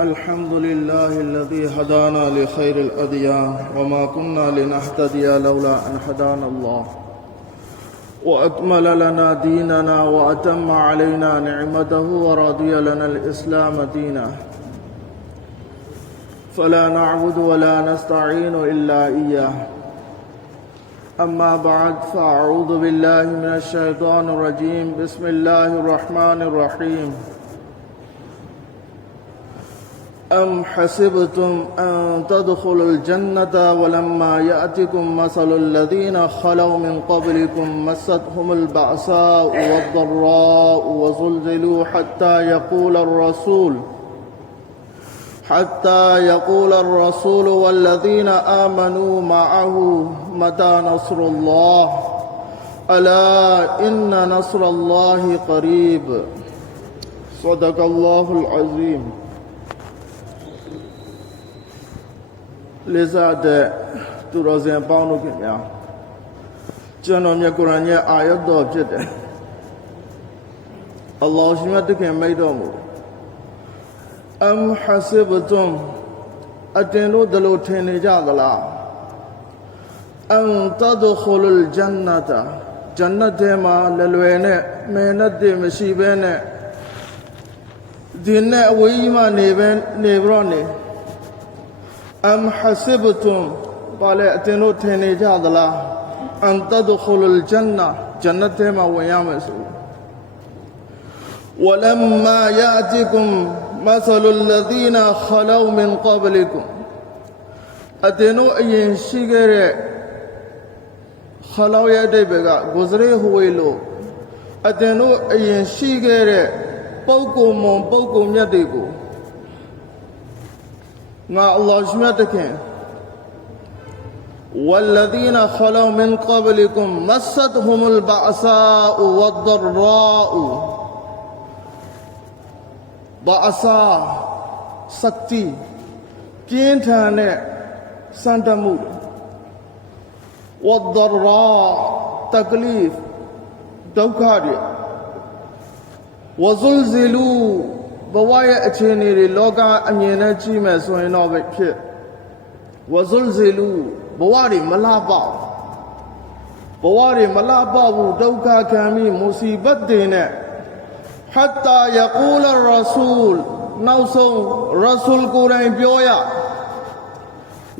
الحمد لله الذي هدانا لخير الأديان وما كنا لنهتدي لولا أن هدانا الله وأكمل لنا ديننا وأتم علينا نعمته ورضي لنا الإسلام دينا فلا نعبد ولا نستعين إلا إياه أما بعد فأعوذ بالله من الشيطان الرجيم بسم الله الرحمن الرحيم أم حسبتم أن تدخلوا الجنة ولما يأتكم مثل الذين خلوا من قبلكم مستهم البأساء والضراء وزلزلوا حتى يقول الرسول والذين آمنوا معه متى نصر الله ألا إن نصر الله قريب صدق الله العظيم لذا ترازين باونو كميا جنو ميا قرآن يا آيات دو بجد الله شمت كم ميدومو أم حسبتم أتنو دلو تيني جادلا أن تدخلوا الجنة جنة ما للوين مهنة مشيبين دين ويما نيبروني أم حسبتم قال أتنو تيني جادلا أن تدخلوا الجنة جنة ما ويامسو ولما يأتكم مثل الذين خلوا من قبلكم أتنو أين شجرة خلوا يدي بقى غزري هويلو أتنو أين شجرة بوكم يديكو ما الله شمتك والذين خلوا من قبلكم مستهم البأساء والضراء بأساء سكتي كينتانة سانتمود والضراء تكليف دوكاري وزلزلوا بوايا أتشيني لوكا أمينا جيمة سوينو بكي وزلزلوا بواري ملابا دوكا كامي مصيبة دينا حتى يقول الرسول نوصل رسول قرآن بيويا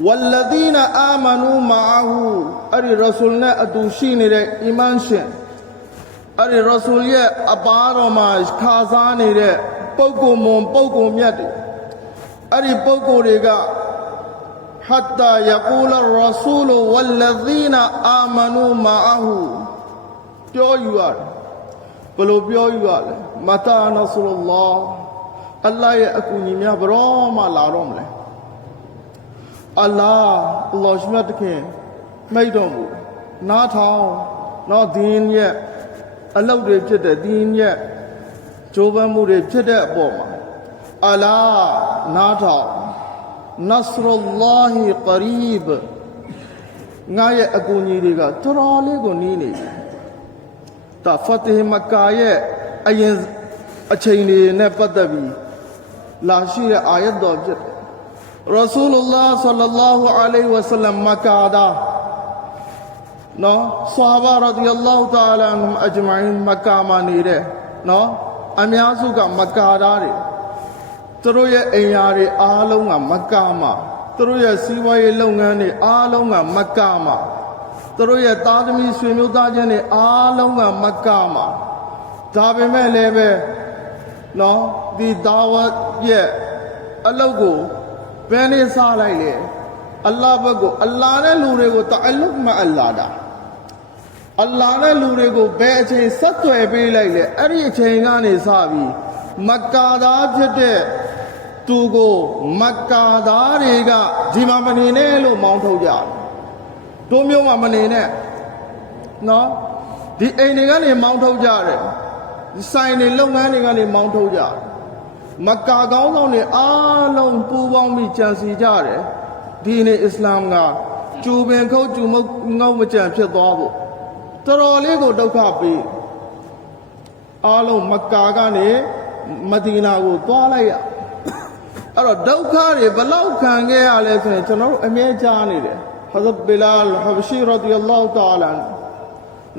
والذين آمنوا معه أري رسولنا أدوشيني ري إيمانشن أري رسول يا أبارو ماش خازاني ري بوكو ميادي أري بوكو ريغا حتى يقول الرسول والذين آمنوا معه بيويا بلو بيويا متى نصر الله الله يأكوني ميا بروما لا روم له الله شمتك ميدومو ناتاو نا دين يا الله دي بجد دين يا جوبا موري بجد بوما ناتاو نصر الله قريب نايا أكوني ريغا ترالي غنيني تا فتح مكة يا أين أشيني نبتبي لا شيء آيات دوجت رسول الله صلى الله عليه وسلم مكة دا صحابة رضي الله تعالى عنهم أجمعين مكة ما نيره أمياسو كا مكة داري تروي أياري آلونا مكة ما تروي سيواي لونغاني آلونا مكة ما تروي تادمي سويميو تاجاني آلونا مكة ما تابي میں لے بے دی دعوت یہ اللہ کو پہنے سال آئی لے اللہ بگو اللہ نے لورے کو تعلق میں اللہ دا اللہ نے لورے کو بے اچھے ستوے بے لائی لے اری اچھے گانے صحابی مکہ دا جھٹے تو کو مکہ دا رے گا جیما منینے لو ماؤنٹ ہو جا تو میوں ما منینے دی اینے گانے ماؤنٹ ہو جا رہےဆိုင်နေလုပ်ငန်းတွေကနေမောင်းထုတ်ကြမက္ကာကောင်းဆောင်တွေအားလုံးပူးပေါင်းပြီးကြံစီကြတယ်ဒီနေ့အစ္စလာမ်ကကျူပင်ခုတ်ကျူမုတ်ငေါ့မကြံဖြစ်သွားဖို့တော်တော်လေးကိုဒုက္ခပေးအားလုံးမက္ကာကနေ မဒီနာကိုသွားလိုက်ရအဲ့တော့ဒုက္ခတွေဘလောက်ခံခဲ့ရလဲဆိုရင်ကျွန်တော်တို့အမြဲကြားနေတယ်ဟာဇတ်ဘီလာလ်ဟဘရှိရဒီအလ္လာဟူတာလာ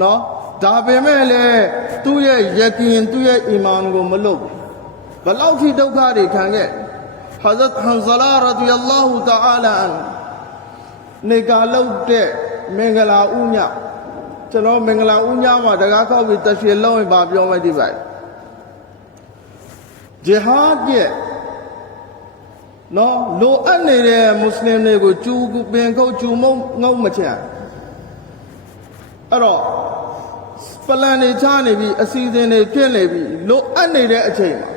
နော်ဒါပေမဲ့လည်းသူ့ရဲ့ယကင်သူ့ရဲ့အီမန်ကိုမလုပ်ဘူးဘလောက်ထိဒုက္ခတွေခံခဲ့ဟာဇတ်ဟန်ဇလာရဒီအလ္လာဟူတာလာနေကလောက်တဲ့မင်္ဂလာဥညကျွန်တော်မင်္ဂလာဥညမှာတကားခောက်ပြီးတရွှေလုံးရင်ဗာပြောမယ်ဒီပိုင်ဂျီဟာဒ်ရဲ့နော်လိုအပ်နေတဲ့မွတ်စလင်တွေကိုကျူပင်ခုတ်ကျူမုံငုံမချင်အဲ့တော့ပလန်နေချနေပြီအစီအစဉ်တွေဖြစ်နေပြီလိုအပ်နေတဲ့အချိန်မှာ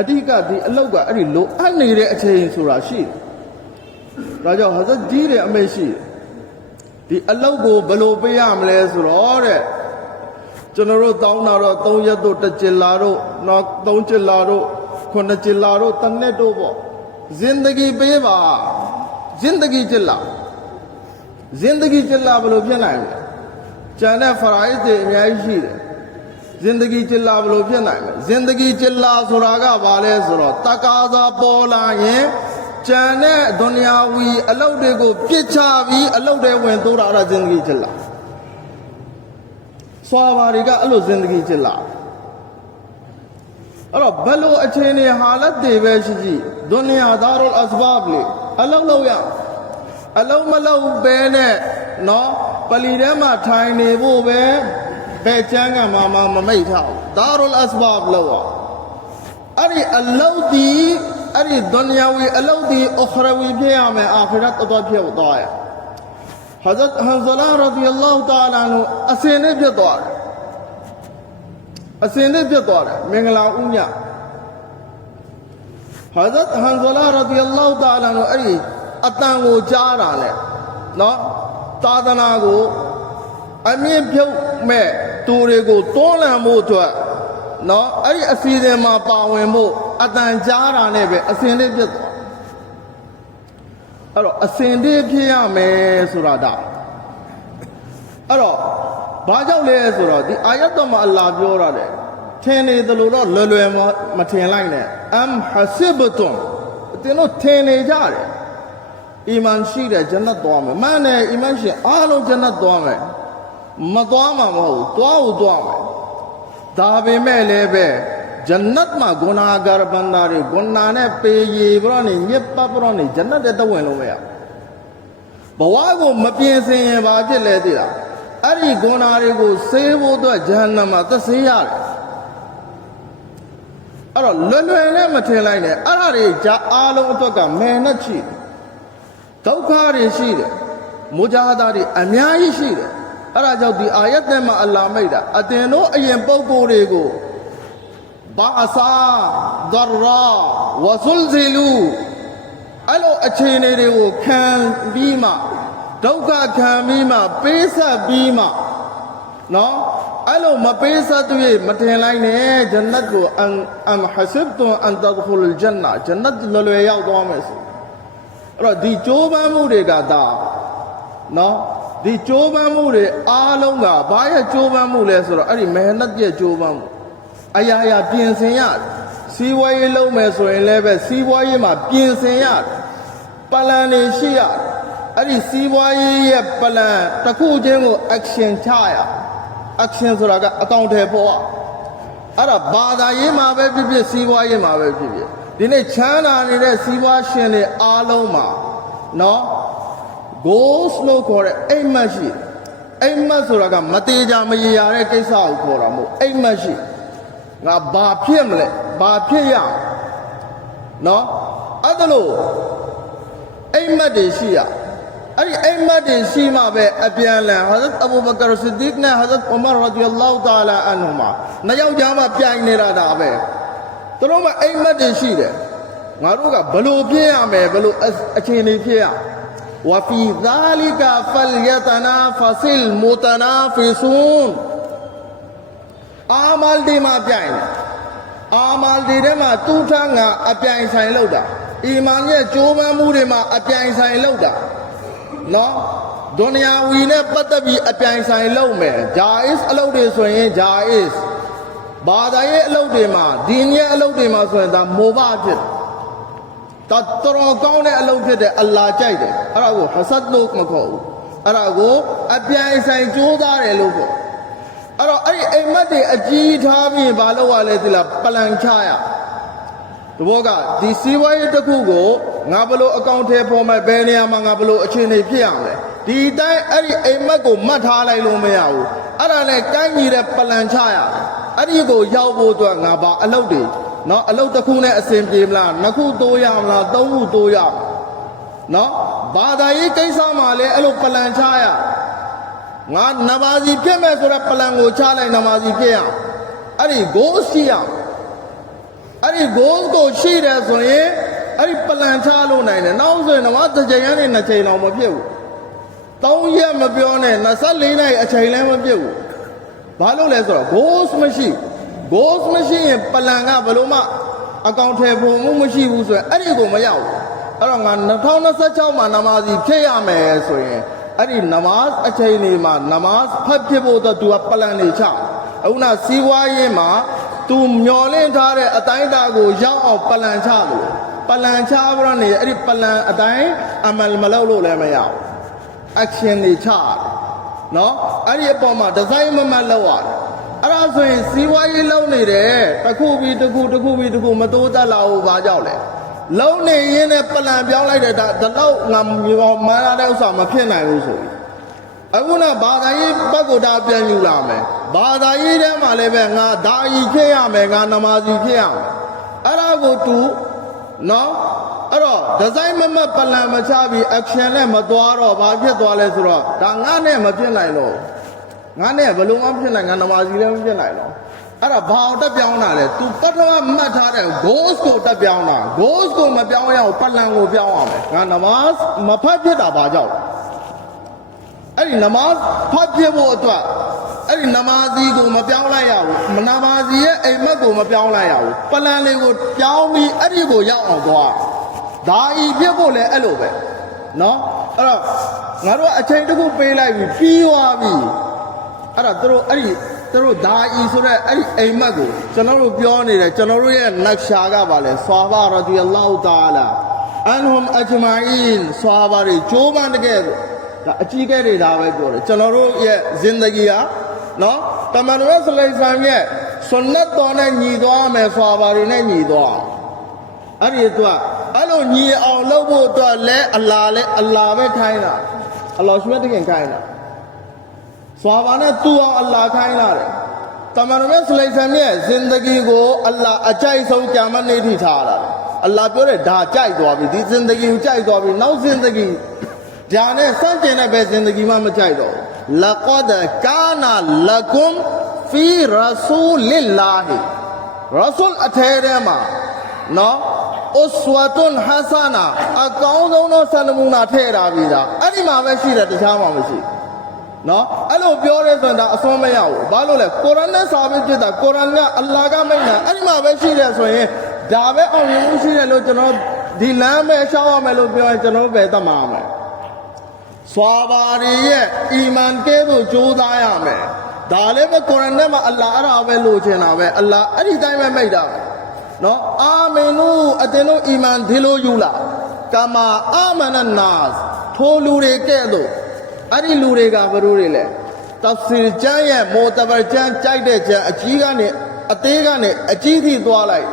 အဓိကဒီအလောက်ကအဲ့ဒီလိုအပ်နေတဲ့အချိန်ဆိုတာရှိတယ်ဒါကြောင့်ဟာဇတ်ကြီးတဲ့အမိတ်ရှိတယ်ဒီအလောက်ကိုဘယ်လိုပေးရမလဲဆိုတော့တဲ့ကျွန်တော်တို့တောင်းတာတော့3ရက်တို့1ကျလာတို့နောက်3ကျလာတို့9ကျလာတို့တစ်နှစ်တို့ပေါ့ဇင်ဒဂီပေးပါဇင်ဒဂီကျလာဇင်ဒဂီကျလာဘယ်လိုဖြစ်နိုင်လဲကျန်တဲ့ဖရာအစ်တွေအများကြီးရှိတယ်ဇင်ဒဂီကျလာဘယ်လိုဖြစ်နိုင်လဲဇင်ဒဂီကျလာဆိုတာကဘာလဲဆိုတော့တကားသာပေါ်လာရင်ကျန်တဲ့ဒုနီယာဝီအလုပ်တွေကိုပြစ်ချပြီးအလုပ်တွေဝင်တိုးတာအဲ့ဒါဇင်ဒဂီကျလာဆွာပါတွေကအဲ့လိုဇင်ဒဂီကျလာအဲ့တော့ဘယ်လိုအခြေအနေဟာလတ်တွေပဲရှိရှိဒုနီယာဒါရုလ်အစဘာဘ်လေအလုပ်လုပ်ရအလုပ်မလုပ်ဘဲနဲ့နော်ပလီထဲမှာထိုင်နေဖို့ပဲဘယ်ချမ်းကမှမမိတ်ထားဘူးဒါရုလ်အစဘာဘ်လို့အဲ့ဒီအလုပ်ဒီအဲ့ဒီဒုနီယာဝီအလုပ်ဒီအခရဝီဖြစ်ရမယ်အာခရတ်တော့ဖြစ်သွားရဟာဇတ်ဟန်ဇလာရဒီအလ္လာဟူတာလာနုအစင်းနဲ့ဖြစ်သွားတယ်အစင်းနဲ့ဖြစ်သွားတယ်မင်္ဂလာဥညဟာဇတ်ဟန်ဇလာရဒီအလ္လာဟူတာလာနုအဲ့ဒီအတန်ကိုကြားတာလေနော်သာသနာကိုအမြင့်ဖြုတ်မဲ့သူတွေကိုတွန်းလှန်ဖို့အတွက်နော်အဲ့ဒီအစီအစဉ်မှာပါဝင်ဖို့အတန်ကြားတာနဲ့ပဲအစင်လေးဖြစ်သွားအဲ့တော့အစင်လေးဖြစ်ရမယ်ဆိုတာဒါအဲ့တော့ဘာကြောင့်လဲဆိုတော့ဒီအာယတ်တော်မှာအလ္လာဟ်ပြောရတယ်ထင်နေသလိုတော့လွယ်လွယ်မထင်လိုက်နဲ့အမ်ဟာဆီဘတုန်တင်တို့ထင်နေကြတယ်အီမန်ရှိတဲ့ဂျန်နတ်သွားမယ်မှန်တယ်အီမန်ရှိအားလုံးဂျန်နတ်သွားမယ်မသွားမှာမဟုတ်ဘူးသွားမယ်ဒါပေမဲ့လည်းပဲဂျန်နတ်မှာဂုနာဂါဘန္တာတွေဂုနာနဲ့ပေရီဘရောနေညစ်ပတ်ဘရောနေဂျန်နတ်တဲ့တဝင်လို့မရဘဝကိုမပြင်ဆင်ရင်ဘာဖြစ်လဲသိလားအဲ့ဒီဂုနာတွေကိုဆေးဖို့အတွက်ဂျဟန္နမသက်ဆေးရတယ်အဲ့တော့လွယ်လွယ်နဲ့မထင်လိုက်နဲ့အဲ့ဒါတွေဂျာအားလုံးအတွက်ကမယ်နဲ့ချီဒုက္ခတွေရှိတယ်မူဂျာဟာဒါတွေအများကြီးရှိတယ်အဲ့ဒါကြောင့်ဒီအာယတ်ထဲမှာအလ္လာဟ်မိတ်တာအတင်တို့အရင်ပုဂ္ဂိုလ်တွေကိုဘာအစာဒရာဝဇုလ်ဇီလူအဲ့လိုအခြေအနေတွေကိုခံပြီးမှဒုက္ခခံပြီးမှပေးဆက်ပြီးမှနော်အဲ့လိုမပေးဆက်တွေ့မတင်လိုက်နဲ့ဂျန်နတ်ကိုအမ်ဟဆစ်တုန်အန်တဒခူလ်ဂျန်နာဂျန်နတ်လွယ်ရောက်သွားမယ်ဆိုအဲ့တော့ဒီကြိုးပမ်းမှုတွေကဒါနော်ဒီကြိုးပမ်းမှုတွေအားလုံးကဘာရဲ့ကြိုးပမ်းမှုလဲဆိုတော့အဲ့ဒီမဟနတ်ရဲ့ကြိုးပမ်းမှုအရာရာပြင်ဆင်ရတယ်စီးပွားရေးလုပ်မယ်ဆိုရင်လည်းပဲစီးပွားရေးမှာပြင်ဆင်ရတယ်ပလန်တွေရှိရတယ်အဲ့ဒီစီးပွားရေးရဲ့ပလန်တစ်ခုချင်းကို action ချရ action ဆိုတာကအကောင့်ထဲပေါ်အဲ့ဒါဘာသာရေးမှာပဲဖြစ်ဖြစ်စီးပွားရေးမှာပဲဖြစ်ဖြစ်ဒီနေ့ချမ်းသာနေတဲ့စီးပွားရှင်တွေအားလုံးမှာနော် goals လို့ခေါ်တဲ့အိမ်မက်ရှိအိမ်မက်ဆိုတာကမသေးကြမရေရတဲ့ကိစ္စကိုခေါ်တာမဟုတ်အိမ်မက်ရှိငါဘာဖြစ်မလဲဘာဖြစ်ရနော်အဲ့ဒါလို့အိမ်မက်တွေရှိရအဲ့ဒီအိမ်မက်တွေရှိမှပဲအပြန်လန်ဟာဇတ်အဘူဘကာဆစ်ဒီကနဲ့ဟာဇတ်ဥမာရဒီအလ္လာဟူတာလာအန်ဟူမာနှစ်ယောက်ကြားမှာပြိုင်နေတာဒါပဲသူတို့မှအိမ်မက်တွေရှိတယ်ငါတို့ကဘလို့ဖြစ်ရမယ်ဘလို့အခြေအနေဖြစ်ရဝဖီဇာလီကာဖလ်ယတနာဖဆလ်မူတနာဖီဆူန်အာမလ်ဒီမှာပြိုင်တယ်အာမလ်ဒီထဲမှာတူထန်းကအပြိုင်ဆိုင်လောက်တာအီမန်ရဲ့ကြိုးပမ်းမှုတွေမှာအပြိုင်ဆိုင်လောက်တာနော်ဒုနီယာဝီနဲ့ပတ်သက်ပြီးအပြိုင်ဆိုင်လုပ်မယ်ဂျာအစ်အလုပ်တွေဆိုရင်ဂျာအစ် ဘာသာရေးအလုပ်တွေမှာဒီနည်းအလုပ်တွေမှာဆိုရင်ဒါမောဘဖြစ်ဒါတော်ကောင်းတဲ့အလုပ်ဖြစ်တဲ့အလ္လာဟ်ကြိုက်တယ်အဲ့ဒါကိုဟဆတ်လို့မခေါ်ဘူးအဲ့ဒါကိုအပြိုင်ဆိုင်ကြိုးစားတယ်လို့ပေါ့အဲ့တော့အဲ့ဒီအိမ်မက်တွေအကြီးထားပြီးဘာလို့ ရလဲဒီလားပလန်ချရတဘောကဒီစီးပွားရေးတစ်ခုကိုငါဘလို့အကောင့်ထဲပေါ်မဲ့ဘယ်နေရာမှာငါဘလို့အခြေအနေဖြစ်ရမလဲဒီတိုင်းအဲ့ဒီအိမ်မက်ကိုမှတ်ထားလိုက်လို့မရဘူးအဲ့ဒါနဲ့ကိုင်းကြီးတဲ့ပလန်ချရအဲ့ဒီကိုရောက်ဖို့အတွက်ငါဘာအလုပ်တွေနော်အလုပ်တစ်ခုနဲ့အဆင်ပြေမလားနှစ်ခုတိုးရမလားသုံးခုတိုးရနော်ဘာသာရေးကိစ္စမှာလည်းအဲ့လိုပလန်ချရငါနမာဇီဖြစ်မဲ့ဆိုတော့ပလန်ကိုချလိုက်နမာဇီဖြစ်ရအဲ့ဒီကိုရှိရအဲ့ဒီဂိုးကိုရှိတယ်ဆိုရင်အဲ့ဒီပလန်ချလို့နိုင်တယ်နောက်ဆိုရင်တော့တစ်ချိန်ကနေနှစ်ချိန်တော့မဖြစ်ဘူး3ရက်မပြောနဲ့24နိုင်အချိန်လည်းမဖြစ်ဘူးဘာလို့လဲဆိုတော့ဂိုးမရှိရင်ပလန်ကဘယ်လိုမှအကောင့်ထဲပုံမှုမရှိဘူးဆိုရင်အဲ့ဒီကိုမရောက်ဘူးအဲ့တော့ငါ2026မှာနမာဇီဖြစ်ရမယ်ဆိုရင်အဲ့ဒီနမာဇ်အချိန်တွေမှာနမာဇ်ဖတ်ဖြစ်ဖို့တော့သူကပလန်တွေချအခုနစီးပွားရေးမှာသူမျောလင့်ထားတဲ့အတိုင်းအတာကိုရောက်အောင်ပလန်ချလို့ပလန်ချပြီးတော့နေအဲ့ဒီပလန်အတိုင်းအမလ်မလုပ်လို့လည်းမရဘူး action တွေချရတယ်နော်အဲ့ဒီအပေါ်မှာဒီဇိုင်းမမတ်လောက်ရတယ်အဲ့ဒါဆိုရင်စီးပွားရေးလုပ်နေတယ်တစ်ခုပြီးတစ်ခုမတိုးတက်လာဘူးဘာကြောင့်လဲလုံးနေရင်းနဲ့ပလန်ပြောင်းလိုက်တဲ့ဒါတော့ငါမာရတဲ့ဥစ္စာမဖြစ်နိုင်ဘူးဆိုပြီးအခုနဘာသာရေးဘက်ကိုဒါပြန်ယူလာမယ်ဘာသာရေးထဲမှာလည်းပဲငါဒါအီဖြစ်ရမယ်ငါနမာဇီဖြစ်ရမယ်အဲ့ဒါကိုသူနော်အဲ့တော့ဒီဇိုင်းမမတ်ပလန်မချပြီး action နဲ့မသွားတော့ဘာဖြစ်သွားလဲဆိုတော့ဒါငါနဲ့မဖြစ်နိုင်တော့ငါနဲ့ဘယ်လိုမှဖြစ်နိုင်ငါနမာဇီလည်းမဖြစ်နိုင်တော့အဲ့ဒါဘာအောင်တက်ပြောင်းတာလဲ तू ပထမမှတ်ထားတဲ့ goals ကိုတက်ပြောင်းတာ goals ကိုမပြောင်းရအောင်ပလန်ကိုပြောင်းအောင်ငါနမာဇ်မဖတ်ဖြစ်တာဘာကြောင့်အဲ့ဒီနမာဇ်ဖတ်ဖြစ်ဖို့အတွက်အဲ့ဒီနမာဇီကိုမပြောင်းလိုက်ရဘူးနမာဇီရဲ့အိမ်မက်ကိုမပြောင်းလိုက်ရဘူးပလန်လေးကိုပြောင်းပြီးအဲ့ဒီကိုရောက်အောင်သွားဒါဤဖြစ်ဖို့လည်းအဲ့လိုပဲနော်အဲ့တော့ငါတို့အချိန်တစ်ခုပေးလိုက်ပြီးပြီးသွားပြီအဲ့ဒါတို့အဲ့ဒီတို့ဒါဤဆိုတဲ့အဲ့ဒီအိမ်မက်ကိုကျွန်တော်တို့ပြောနေတယ်ကျွန်တော်တို့ရဲ့နတ်ရှာကပါလဲဆွာဘာရဒီအလ္လာဟူတာအာလာအန်ဟွမ်အဂျမာအင်ဆွာဘာတွေဂျိုးပန်းတကယ်ဒါအကြီးကဲတွေဒါပဲပြောတယ်ကျွန်တော်တို့ရဲ့ဇင်ဒဂီဟာနော်တမန်တော်ဆလိုင်ဆမ်ရဲ့ဆွန်နတ်တော်နဲ့ညီသွားမယ်ဆွာဘာတွေနဲ့ညီသွားအဲ့ဒီတော့အဲ့လိုညီအောင်လုပ်ဖို့အတွက်လဲအလ္လာပဲခိုင်းတာအလ္လာဟ်ရှိမတခင်ခိုင်းတာဆွာဘာနဲ့သူ့အောင်အလ္လာခိုင်းလာတယ်တမန်တော်ဆလိုင်ဆမ်ရဲ့ဇင်ဒဂီကိုအလ္လာအကြိုက်ဆုံးကြာမနေထိထားတာအလ္လာပြောတယ်ဒါကြိုက်သွားပြီဒီဇင်ဒဂီကိုကြိုက်သွားပြီနောက်ဇင်ဒဂီဒါနဲ့စန့်ကျင်တဲ့ပဲဇင်ဒဂီမှမကြိုက်တော့လကွဒကာနာလကွမ်ဖီရဆူလ illah ရဆူလ်အထဲထဲမှာနော်ဥစဝတ်န်ဟဆနာအကောင်းဆုံးသောဆန္ဒမူနာထည့်ထားပြီးသားအဲ့ဒီမှာပဲရှိတယ်တခြားမှာမရှိနော်အဲ့လိုပြောရဲဆိုရင်ဒါအစွန်းမရဘူးဘာလို့လဲကုရ်အာန်နဲ့စာပေဖြစ်တာကုရ်အာန်ကအလ္လာဟ်ကမိန့်တာအဲ့ဒီမှာပဲရှိတယ်ဆိုရင်ဒါပဲအောင်မြင်မှုရှိတယ်လို့ကျွန်တော်ဒီလမ်းပဲရှောက်ရမယ်လို့ပြောရင်ကျွန်တော်ပဲသတ်မှာမယ်ဆွာဘာတွေရဲ့အီမန်ကဲဖို့ကြိုးစားရမယ်ဒါလည်းပဲကုရ်အာန်ထဲမှာအလ္လာဟ်အဲ့ဒါပဲလို့ချင်တာပဲအလ္လာဟ်အဲ့ဒီတိုင်းပဲမိတ်တာနော်အာမင်နူအတင်တို့အီမန်ဒီလိုယူလာကာမာအာမနန်နာစ်ထိုလူတွေကဲ့သို့အဲ့ဒီလူတွေကဘယ်လိုတွေလဲတဖ်ဆီကျမ်းရဲ့မိုတဘကျမ်းကြိုက်တဲ့ကျမ်းအကြီးကနေအသေးကနေအကြီးထိသွားလိုက်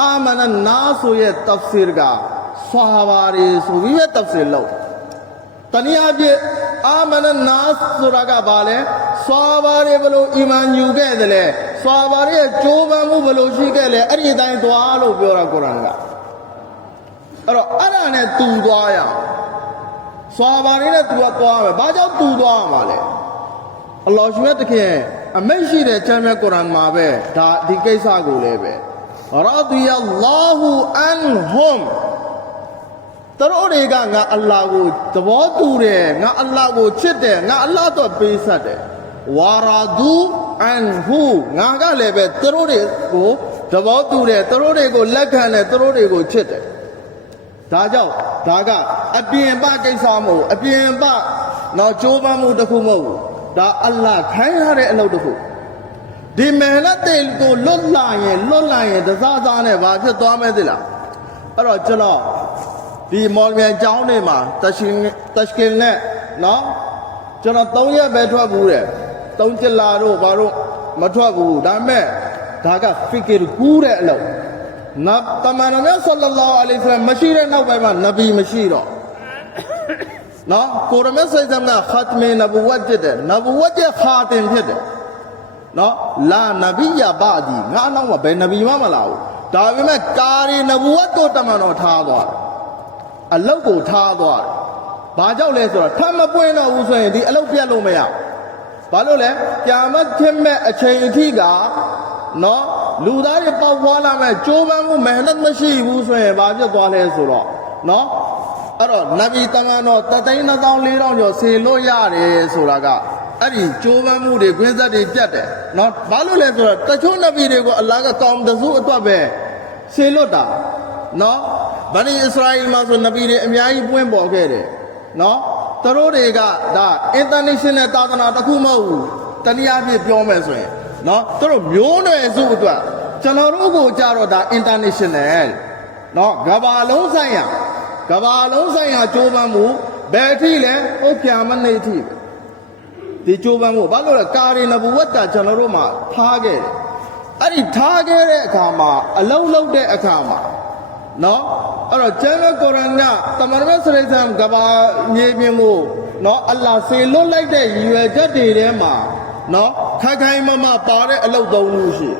အာမနန်နာဆိုရဲ့တဖ်ဆီကဆွာဘာတွေဆိုပြီးပဲတဖ်ဆီလုပ်တနည်းအားဖြင့်အာမနန်နာဆိုတာကဘာလဲဆွာဘာတွေဘယ်လိုအီမန်ယူခဲ့တယ်လဲဆွာဘာတွေရဲ့ကြိုးပမ်းမှုဘယ်လိုရှိခဲ့လဲအဲ့ဒီအတိုင်းသွားလို့ပြောတာကုရ်အာန်ကအဲ့တော့အဲ့ဒါနဲ့တူသွားရအောင်ဆွာဘာတွေနဲ့တူသွားမယ်ဘာကြောင့်တူသွားမှာလဲအလ္လာဟ်ရှိတဲ့ခင်အမိတ်ရှိတဲ့ကျမ်းမြတ်ကုရ်အာန်မှာပဲဒါဒီကိစ္စကိုလည်းပဲရာဒီယလ္လာဟူအန်ဟွမ်တို့တွေကငါအလ္လာဟ်ကိုသဘောတူတယ်ငါအလ္လာဟ်ကိုချစ်တယ်ငါအလ္လာဟ်တော့ပေးဆက်တယ်ဝါရာဒူအန်ဟူငါကလည်းပဲတို့တွေကိုသဘောတူတယ်တို့တွေကိုလက်ခံတယ်တို့တွေကိုချစ်တယ်ဒါကြောင့်ဒါကအပြင်ပကိစ္စမဟုတ်အပြင်ပတော့ကြိုးပမ်းမှုတစ်ခုမဟုတ်ဘူးဒါအလ္လာဟ်ခိုင်းထားတဲ့အလုပ်တစ်ခု ဒီမဲလက်တဲ့ကိုလွတ်လာရင်တစားစားနဲ့ဘာဖြစ်သွားမဲသိလားအဲ့တော့ကျွန်တော်ဒီမော်လမြိုင်ကျောင်းတွေမှာတရှကင်နဲ့နော်ကျွန်တော်3ရက်ပဲထွက်ဘူးတဲ့3ကျလာတို့ဘာတို့မထွက်ဘူးဒါပေမဲ့ဒါက figure ကူးတဲ့အလုပ်တမန်တော်မြတ်ဆလ္လာလာဟ်အလိုင်ဝါဆလမ်မရှိတဲ့နောက်ပိုင်းမှာနဗီမရှိတော့နော်ကိုရမတ်ဆိုင်ဆမ်ကခတ်မေနဘူဝတ်ဖြစ်တယ်နဘူဝတ်ရဲ့ခါတင်ဖြစ်တယ်နော်လာနဗီယဘာဒီငါနောက်မှာဘယ်နဗီမှမလာဘူးဒါပေမဲ့ကာရီနဘူဝတ်ကိုတမန်တော်ထားသွားတယ်အလုတ်ကိုထားသွားတယ်ဘာကြောင့်လဲဆိုတော့ထပ်မပွင့်တော့ဘူးဆိုရင်ဒီအလုတ်ပြတ်လို့မရဘာလို့လဲကြာမတ်ဖြစ်မဲ့အချိန်အထိကနော်လူသားတွေပေါက်ပွားလာမဲ့ကြိုးပမ်းမှုမဟနတ်မရှိဘူးဆိုရင်ဘာဖြစ်သွားလဲဆိုတော့နော်အဲ့တော့နဗီတန်ခါတော့3,400ကျော်ဆေလွတ်ရတယ်ဆိုတာကအဲ့ဒီကြိုးပမ်းမှုတွေခွင်းဆက်တွေပြတ်တယ်နော်ဘာလို့လဲဆိုတော့တချို့နဗီတွေကိုအလ္လာဟ်ကကောင်းတစုအတွက်ပဲဆေလွတ်တာနော်ဗနီအစ္စရာအီမှာဆိုနဗီတွေအများကြီးပွင့်ပေါ်ခဲ့တယ်နော်သူတို့တွေကဒါ international သာသနာတစ်ခုမဟုတ်ဘူးတနည်းအားဖြင့်ပြောမယ်ဆိုရင်နော်သူတို့မျိုးနွယ်စုအတွက်ကျွန်တော်တို့ကိုကြတော့ဒါ international နော်ကဘာလုံးဆိုင်ရာကြိုးပမ်းမှုဘယ်အထိလဲဟုတ်ပြမနေအထိပဲဒီကြိုးပမ်းမှုဘာလို့လဲကာရီနဘူဝတ်တာကျွန်တော်တို့မှာထားခဲ့တယ်အဲ့ဒီထားခဲ့တဲ့အခါမှာအလုံးလုံးတဲ့အခါမှာနော်အဲ့တော့ကျမ်းဂန်ကုရ်အာန်ကတမန်တော်ဆလ္လာလဟ်ကဘာမြေပြင်ကိုနော်အလ္လာဟ်ဆေလွတ်လိုက်တဲ့ရည်ရွယ်ချက်တွေထဲမှာနော်ခိုင်မပါတဲ့အလုပ်၃ခုရှိ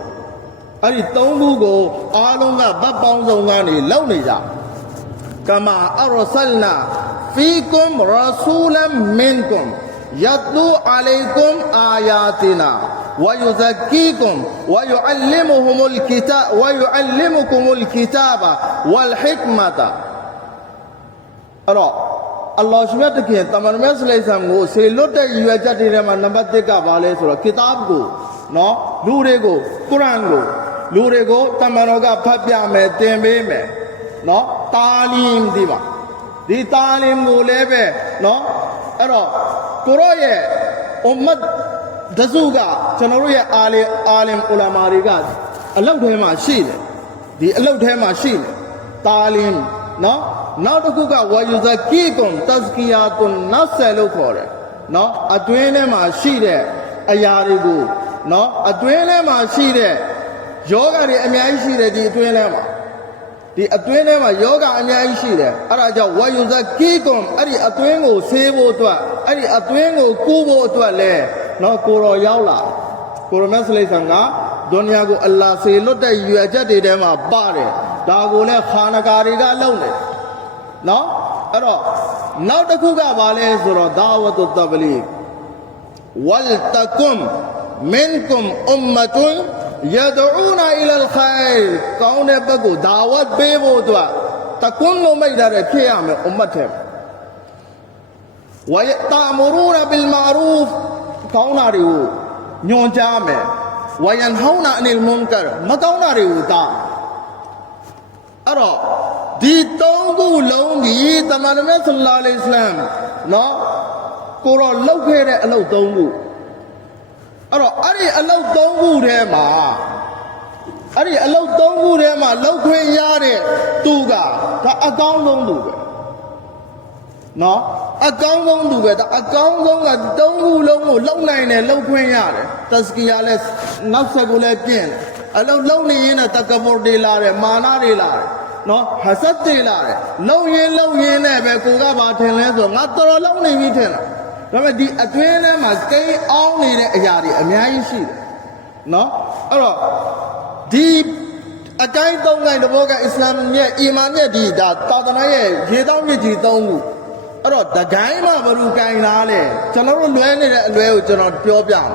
အဲ့ဒီ၃ခုကိုအားလုံးကဗတ်ပေါင်းစုံကနေလုပ်နေကြကမာအရဆလနာဖီကွမ်ရဆူလမ်မင်ကွမ်ယတ်လူအလိုင်ကွမ်အာယာတိနာويزكيكم ويعلمكم الكتاب والحكمة အဲ့တော့အလ္လာဟ်ရှ်မြတ်တခင်တမန်တော်မြတ်ဆလ္လာလဟ်ကိုဆေလွတ်တဲ့ရည်ရွယ်ချက်တွေထဲမှာနံပါတ်1ကဘာလဲဆိုတော့ကီတာဘ်ကိုနော်လူတွေကိုကုရ်အာန်ကိုလူတွေကိုတမန်တော်ကဖတ်ပြမယ်သင်ပေးမယ်နော်တာလီမ်ဒီပါဒီတာလီမ်ကိုလည်းပဲနော်အဲ့တော့ကိုရောရဲ့အွမ်မတ်တစုကကျွန်တော်တို့ရဲ့အာလင်ဥလာမာတွေကအလောက်ထဲမှာရှိတယ်ဒီအလောက်ထဲမှာရှိတယ်တာလင်နော်နောက်တစ်ခုကဝါယူဇာကီကွန်တဇကီယာတွန်နတ်ဆယ်လို့ခေါ်တယ်နော်အတွင်းထဲမှာရှိတဲ့အရာတွေကိုနော်အတွင်းထဲမှာရှိတဲ့ယောဂတွေအများကြီးရှိတယ်ဒီအတွင်းထဲမှာယောဂအများကြီးရှိတယ်အဲ့ဒါကြောင့်ဝါယူဇာကီကွန်အဲ့ဒီအတွင်းကိုဆေးဖို့အတွက်အဲ့ဒီအတွင်းကိုကူးဖို့အတွက်လဲနော်ကိုရောရောက်လာကိုရမတ်ဆလိဆန်ကဒုနီယာကိုအလ္လာဟ်ဆေလွတ်တဲ့ရွယ်ချက်တွေထဲမှာပါတယ်ဒါကိုလည်းခါနကာတွေကလုံနေနော်အဲ့တော့နောက်တစ်ခုကဘာလဲဆိုတော့ဒါဝတ်တဘလီဝလ်တကွမ်မင်ကွမ်အွမ်မတုန်ယဒူနာအီလလ်ခိုင်ကောင်းတဲ့ဘက်ကိုဒါဝတ်ပေးဖို့အတွက်တကွမ်လို့မိတ်တဲ့ဖြစ်ရမယ်အွမ်မတ်ထဲဝယတာမရူနာဘီလ်မာရူဖ်ကောင်းတာတွေကိုညွှန်ကြားမယ်ဝယန်ဟောင်းနာအနီလ်မွန်ကာမကောင်းတာတွေကိုတားအဲ့တော့ဒီ၃ခုလုံးကြီးတမန်တော်မြတ်ဆလ္လာလဟ်အလိုင်ဝါဆလမ်နော်ကိုတော့လောက်ခဲ့တဲ့အလုပ်၃ခုအဲ့တော့အဲ့ဒီအလုပ်၃ခုထဲမှာလောက်ခွင့်ရတဲ့သူကဒါအကောင်းဆုံးသူပဲနော်အကောင်းဆုံးသူပဲဒါအကောင်းဆုံးက၃ခုလုံးကိုလုံနိုင်တယ်လုံခွင့်ရတယ်တစကီယာလဲနောက်ဆက်ကိုလည်းပြင့်တယ်အလုံးလုံနေရင်တကဘော်တွေလာတယ်မာနတွေလာတယ်နော်ဟဆတ်တွေလာတယ်လုံရင်နဲ့ပဲကိုကဘာထင်လဲဆိုငါတော်တော်လုံနေပြီထင်လားဒါပေမဲ့ဒီအတွင်းထဲမှာကိန်းအောင်နေတဲ့အရာတွေအများကြီးရှိတယ်နော်အဲ့တော့ဒီအတိုင်း၃တိုင်းတဘောကအစ္စလာမ်ရဲ့အီမန်ရဲ့ဒီဒါသာသနာရဲ့ရေတောင်းမြစ်ကြီး၃ခုအဲ့တော့တကိုင်းမှာဘယ်လိုကင်လာလဲကျွန်တော်တို့လွဲနေတဲ့အလွဲကိုကျွန်တော်ပြောပြမှာ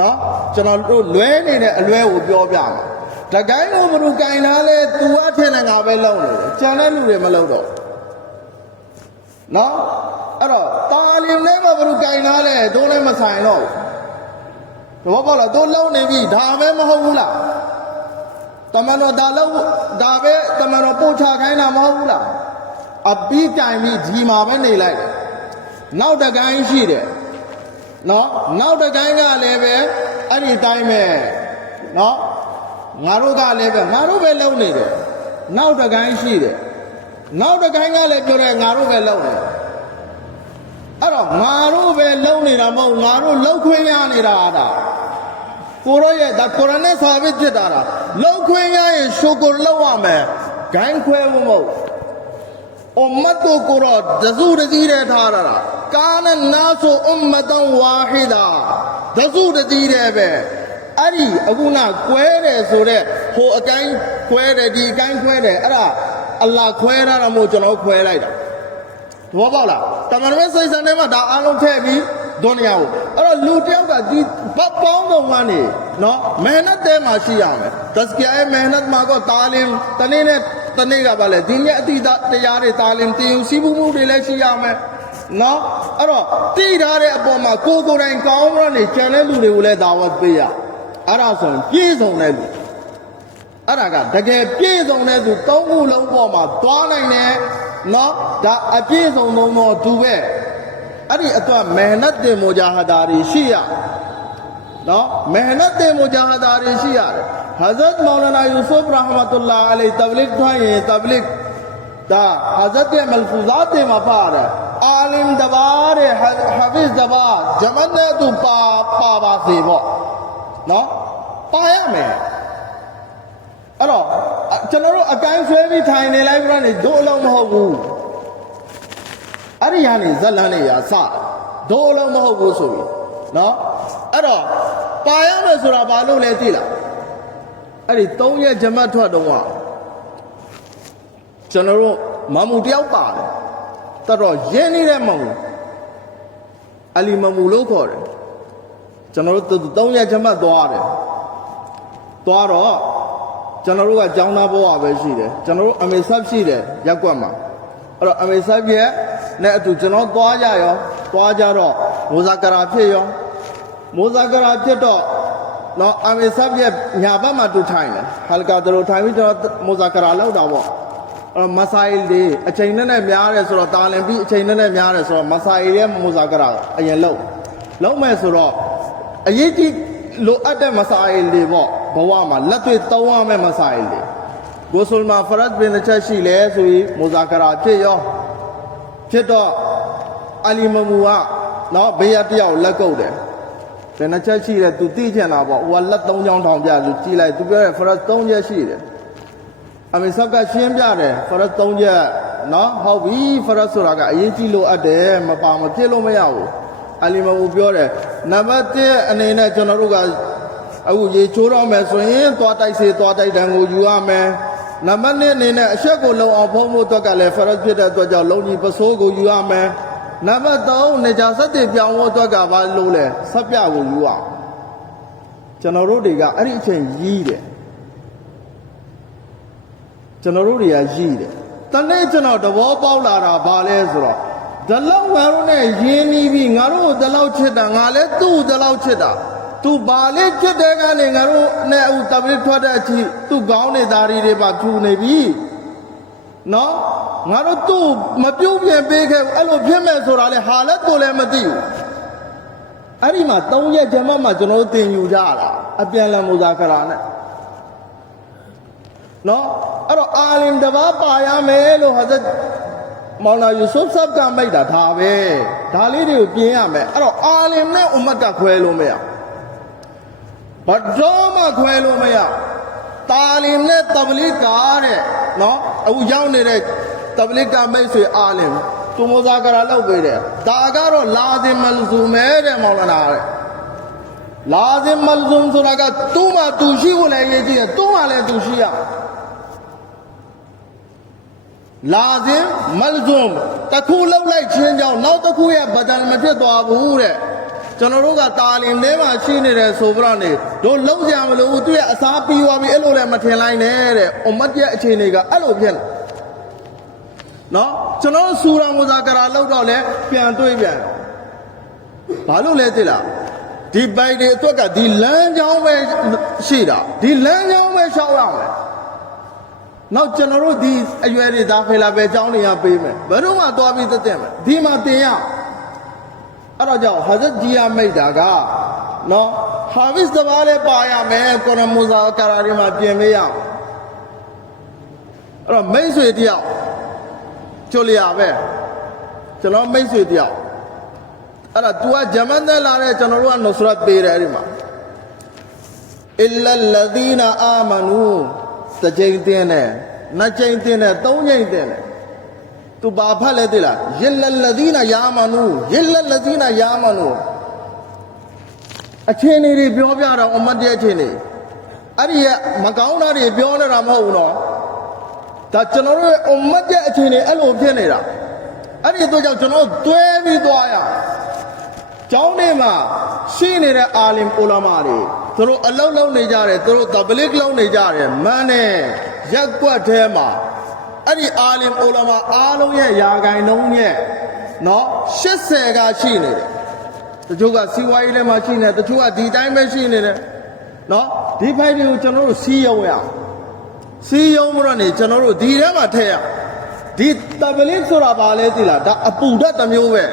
နော်ကျွန်တော်တို့လွဲနေတဲ့အလွဲကိုပြောပြမှာတကိုင်းကိုဘယ်လိုကင်လာလဲသူကထင်တယ်ငါပဲလုပ်နေတယ်ကျန်တဲ့လူတွေမလုပ်တော့နော်အဲ့တော့တာလင်လည်းမဘယ်လိုကင်လာလဲတို့လည်းမဆိုင်တော့ဘူးတော့ပေါ့လားတို့လုံနေပြီဒါပဲမဟုတ်ဘူးလားတမန်တော်ဒါလုံးဒါပဲတမန်တော်ပို့ချခိုင်းတာမဟုတ်ဘူးလားအပြီးတိုင်ပြီးဒီမှာပဲနေလိုက်တယ်နောက်တကိုင်းရှိတယ် နော်နောက်တစ်ကိုင်းကလည်းပဲအဲ့ဒီတိုင်းပဲနော်ငါတို့ကလည်းပဲငါတို့ပဲလုံနေတယ်နောက်တစ်ကိုင်းရှိတယ်နောက်တစ်ကိုင်းကလည်းပြောတယ်ငါတို့ပဲလုံနေအဲ့တော့ငါတို့ပဲလုံနေတာမဟုတ်ငါတို့လုံခွင့်ရနေတာဒါကိုရောရဲ့ဒါကုရ်အာန်နဲ့စာဘစ်ဖြစ်တာလုံခွင့်ရရင်ရှုကိုလုံရမယ်ဂိုင်းခွဲဖို့မဟုတ်ummah ko ro dazu dizire thara kana nasu ummatan wahida dazu dizire be ari aguna kwe de so de ho akain kwe de di akain kwe de ara allah kwe ra da mo jono kwe lai da thabo paw la tamarwe sai san ne ma da alon the bi duniya ko ara lu tayouk ka di bat paung dong ma ni no mehnat de ma shi ya mai tazkiya e mehnat ma ko talim tane neတနေ့ကပါလေဒီနေ့အတိတရားတွေတာလင်တင်ယူစီးပူးမှုတွေလည်းရှိရမယ်နော်အဲ့တော့တိထားတဲ့အပေါ်မှာကိုယ်တိုင်ကောင်းမလို့နေကျန်တဲ့လူတွေကိုလည်းဒါဝတ်ပေးရအဲ့ဒါဆိုရင်ပြည့်စုံတဲ့လူအဲ့ဒါကတကယ်ပြည့်စုံတဲ့သူသုံးခုလုံးပေါ်မှာသွားနိုင်တယ်နော်ဒါအပြည့်စုံဆုံးသောသူပဲအဲ့ဒီအတွက်မေဟနတ်တင်မူဂျာဟဒါတွေရှိရနော်မေဟနတ်တင်မူဂျာဟဒါတွေရှိရတယ်Hazrat Maulana Yusuf Rahmatullah alayhi tabligh thaye tabligh da Hazrat ke malfuzat ma pare alim dabare hafiz daba jaman ne tu pa ba se bo no pa ya me အဲ့တော့ကျွန်တော်တို့အကိုင်းဆွဲပြီးထိုင်နေလိုက်ပြနေဒို့အလုံးမဟုတ်ဘူးအဲ့ဒီကနေဇက်လန်းနေရစဒို့အလုံးမဟုတ်ဘူးဆိုပြီးနော်အဲ့တော့ပါရမယ်ဆိုတာဘာလို့လဲသိလားအဲ့ဒီ3ရက်ဂျမတ်ထွက်တော့ကျွန်တော်တို့မမူတယောက်ပါတယ်တော်တော်ရင်းနေတဲ့မမူအလီမမူလို့ခေါ်တယ်ကျွန်တော်တို့3ရက်ဂျမတ်သွားတယ်သွားတော့ကျွန်တော်တို့ကကျောင်းသားဘဝပဲရှိတယ်ကျွန်တော်တို့အမေဆပ်ရှိတယ်ရက်ကွက်မှာအဲ့တော့အမေဆပ်ရဲ့နဲ့အတူကျွန်တော်သွားကြရောသွားကြတော့မိုဇာကရာဖြစ်ရောမိုဇာကရာဖြစ်တော့နော်အမေဆပ်ရဲ့ညာဘက်မှာတူထိုင်တယ်ဟာလကာတို့ထိုင်ပြီးကျွန်တော်မိုဇာကရာလောက်တာပေါ့အဲ့မဆိုင်လေအချိန်နဲ့များတယ်ဆိုတော့တာလင်ပြီးအချိန်နဲ့များတယ်ဆိုတော့မဆိုင်ရဲ့မိုဇာကရာအရင်လုံးမယ်ဆိုတော့အရေးကြီးလိုအပ်တဲ့မဆိုင်လေပေါ့ဘဝမှာလက်တွေ့သုံးရမယ့်မဆိုင်လေဂိုဆူလ်မာဖရတ်ဘင်တစ်ချက်ရှိလဲဆိုပြီးမိုဇာကရာဖြစ်ရောဖြစ်တော့အလီမမူကနော်ဘေးရတယောက်လက်ကုပ်တယ်ဘယ်နှချက်ရှိတယ်သူသိချင်တာပေါ့ဟိုကလက်3ချောင်းထောင်ပြလို့ကြည်လိုက်သူပြောတယ်ဖရတ်3ချက်ရှိတယ်အမေဆက်ကရှင်းပြတယ်ဖရတ်3ချက်နော်ဟုတ်ပြီဖရတ်ဆိုတာကအရေးကြီးလို့အပ်တယ်မပါမဖြစ်လို့မရဘူးအလီမမူပြောတယ်နံပါတ်1အနေနဲ့ကျွန်တော်တို့ကအခုရေချိုးတော့မယ်ဆိုရင်သွားတိုက်စေသွားတိုက်တန်ကိုယူရမယ်နံပါတ်2အနေနဲ့အချက်ကိုလုံအောင်ဖုံးဖို့အတွက်ကလည်းဖရတ်ဖြစ်တဲ့အတွက်ကြောင့်လုံကြီးပစိုးကိုယူရမယ်နံပါတ်3နေကြစက်တွေပြောင်းဖို့အတွက်ကဘာလို့လဲဆက်ပြကိုယူအောင်ကျွန်တော်တို့တွေကအဲ့ဒီအချိန်ကြီးတယ်ကျွန်တော်တို့တွေကကြီးတယ်တနေ့ကျွန်တော်သဘောပေါက်လာတာဘာလဲဆိုတော့ဒီလောက်ငါတို့နဲ့ရင်းနှီးပြီးငါတို့ဒီလောက်ချစ်တာငါလည်းသူ့ဒီလောက်ချစ်တာသူဘာလေးချစ်တဲ့ကနေငါတို့နဲ့အခုတပည့်ထွက်တဲ့အချိန်သူ့ခေါင်းနေသားတွေပါဖြူနေပြီနော်ငါတို့သူ့မပြုတ်ပြင်ပေးခဲ့အဲ့လိုဖြစ်မဲ့ဆိုတာလေဟာလက်ကိုလည်းမသိဘူးအဲ့ဒီမှာ3ရက်ဂျမတ်မှာကျွန်တော်တို့သင်ယူကြတာအပြန်လည်မူဇာကရာနဲ့နော်အဲ့တော့အာလင်တဘာပါရမယ်လို့ဟာဇတ်မောင်နာယူဆုဖ်ဆပ်ကမိတ်တာဒါပဲဒါလေးတွေကိုပြင်ရမယ်အဲ့တော့အာလင်နဲ့ဥမတ်ကခွဲလို့မရဘာတော့မှခွဲလို့မရတာလင်နဲ့တဘလီကာတဲ့နော်အခုရောက်နေတဲ့တဘလီကာမိတ်ဆွေအာလင်သူမဇာကရာလောက်ပေးတယ်ဒါကတော့လာဇင်မလ်ဇူမဲတဲ့မောင်နာတဲ့လာဇင်မလ်ဇူဆိုတာကသူ့မှာသူရှိဖို့လည်းရည်ကြည့်တယ်သူ့မှာလည်းသူရှိရလာဇင်မလ်ဇူတစ်ခုလောက်လိုက်ချင်းကြောင့်နောက်တစ်ခုရဲ့ဗဒန်မဖြစ်သွားဘူးတဲ့ကျွန်တော်တို့ကတာလင်ထဲမှာရှိနေတယ်ဆိုပြီးတော့နေတို့လုံးကြမလို့သူ့ရဲ့အစားပြီးသွားပြီအဲ့လိုလည်းမထင်လိုက်နဲ့တဲ့အွမ်မတ်ရဲ့အခြေအနေကအဲ့လိုဖြစ်နေနော်ကျွန်တော်ဆူရာမူဇာကရာလောက်တော့လဲပြန်တွေးပြန်ဘာလို့လဲသိလားဒီပိုက်တွေအတွက်ကဒီလမ်းကြောင်းပဲရှိတာဒီလမ်းကြောင်းပဲရှောက်ရမယ်နောက်ကျွန်တော်တို့ဒီအရွယ်တွေဒါဖေလာပဲအကြောင်းတွေကပေးမယ်ဘယ်တော့မှသွားပြီးသက်သက်မယ်ဒီမှာတင်ရ အဲ့တော့ကြောင့်ဟာဇတ်ကြီးရမိတ်တာကနော်ဟာဗစ်တဘာလည်းပါရမယ်ကုရ်အာန်မူဇာကာရာတွေမှာပြင်ပေးရအောင်အဲ့တော့မိတ်ဆွေတယောက်ကျွလျာပဲကျွန်တော်မိတ်ဆွေတယောက်အဲ့ဒါ तू ကဂျမတ်နဲ့လာတဲ့ကျွန်တော်တို့ကနုစရတ်ပေးတယ်အဲ့ဒီမှာအီလလ်ဒီနာအာမနူတစ်ကြိမ်တင်းတယ်နှစ်ကြိမ်တင်းတယ်သုံးကြိမ်တင်းတယ် तू ဘာဖတ်လဲသိလားယလလ်ဒီနာယာမနူယလလ်ဒီနာယာမနူအခြေအနေတွေပြောပြတော့အမတ်ရဲ့အခြေအနေအဲ့ဒီမကောင်းတာတွေပြောနေတာမဟုတ်ဘူးနော်ဒါကျွန်တော်တို့အမတ်ရဲ့အခြေအနေအဲ့လိုဖြစ်နေတာအဲ့ဒီတော့ကြောင့်ကျွန်တော်တွဲပြီးသွားရကျောင်းထဲမှာရှိနေတဲ့အာလင်အူလာမာတွေသူတို့အလုံးလုံးနေကြတယ်သူတို့တဘလစ်လုံးနေကြတယ်မန်းနဲ့ရက်ကွက်ထဲမှာအဲ့ဒီအာလင်အူလာမာအားလုံးရဲ့ယာဂိုင်နှုံးရဲ့နော်80ကရှိနေတယ်တချို့ကစီဝါရေးထဲမှာရှိနေတယ်တချို့ကဒီတိုင်းပဲရှိနေတယ်နော်ဒီဖိုက်တွေကိုကျွန်တော်တို့စီးရုံရစီးရုံမလို့နေကျွန်တော်တို့ဒီထဲမှာထည့်ရဒီတဘလစ်ဆိုတာဘာလဲသိလားဒါအပူဓာတ်တစ်မျိုးပဲ